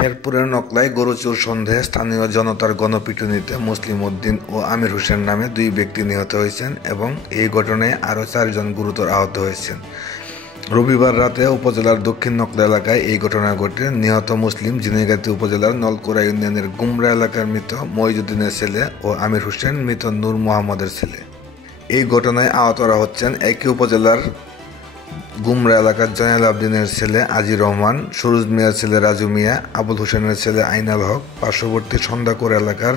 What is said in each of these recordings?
শেরপুরের নকলায় গরু চোর সন্দেহে স্থানীয় জনতার গণপিটুনিতে মুসলিম উদ্দিন ও আমির হোসেন নামে 2 ব্যক্তি নিহত হয়েছেন এবং এই ঘটনায় আরও 4 জন গুরুতর আহত হয়েছেন। রবিবার রাতে উপজেলার দক্ষিণ নকলা এলাকায় এই ঘটনা ঘটে। নিহত মুসলিম ঝিনাইগাতী উপজেলার নলকুড়া ইউনিয়নের গুমরা এলাকার মৃত মইজুদ্দিনের ছেলে ও আমির হোসেন মৃত নূর মোহাম্মদের ছেলে। এই ঘটনায় আহতরা হচ্ছেন একই উপজেলার গুমরা এলাকার জয়নাল আবদিনের ছেলে আজি রহমান, সুরুজ মিয়ার ছেলে রাজু মিয়া, আবুল হোসেনের ছেলে আইনাল হক, পার্শ্ববর্তী সন্ধ্যাকোর এলাকার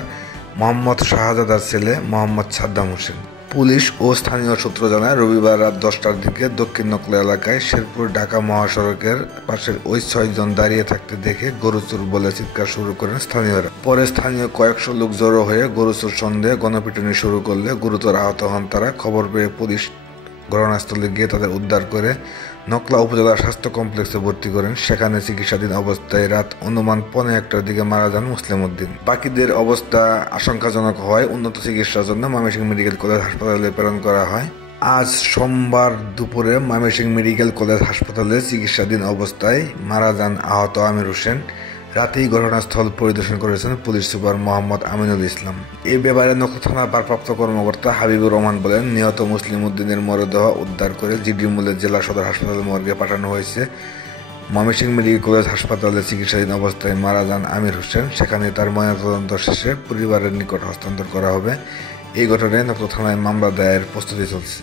মোহাম্মদ শাহজাদার ছেলে মোহাম্মদ সাদ্দাম হোসেন। পুলিশ ও স্থানীয় সূত্র জানায়, রবিবার রাত 10টার দিকে দক্ষিণ নকলা এলাকায় শেরপুর ঢাকা মহাসড়কের পাশের ওই 6 জন দাঁড়িয়ে থাকতে দেখে গরু চোর বলে চিৎকার শুরু করেন স্থানীয়রা। পরে স্থানীয় কয়েকশো লোক জড়ো হয়ে গরু চোর সন্দেহে গণপিটুনি শুরু করলে গুরুতর আহত হন তারা। খবর পেয়ে পুলিশ ঘটনাস্থলে গিয়ে তাদের উদ্ধার করে নকলা উপজেলা স্বাস্থ্য কমপ্লেক্সে ভর্তি করেন। সেখানে চিকিৎসাধীন অবস্থায় রাত অনুমান 1:15টার দিকে মারা যান মুসলিম উদ্দিন। বাকিদের অবস্থা আশঙ্কাজনক হওয়ায় উন্নত চিকিৎসার জন্য ময়মনসিংহ মেডিকেল কলেজ হাসপাতালে প্রেরণ করা হয়। আজ সোমবার দুপুরে ময়মনসিংহ মেডিকেল কলেজ হাসপাতালে চিকিৎসাধীন অবস্থায় মারা যান আহত আমির হোসেন। রাতেই ঘটনাস্থল পরিদর্শন করেছেন পুলিশ সুপার মোহাম্মদ আমিনুল ইসলাম। এ ব্যাপারে নকলা থানার ভারপ্রাপ্ত কর্মকর্তা হাবিবুর রহমান বলেন, নিহত মুসলিম উদ্দিনের মরদেহ উদ্ধার করে জিডি মূলে জেলা সদর হাসপাতাল মর্গে পাঠানো হয়েছে। ময়মনসিংহ মেডিকেল কলেজ হাসপাতালে চিকিৎসাধীন অবস্থায় মারা যান আমির হোসেন। সেখানে তার ময়নাতদন্ত শেষে পরিবারের নিকট হস্তান্তর করা হবে। এই ঘটনায় নকলা থানায় মামলা দায়েরের প্রস্তুতি চলছে।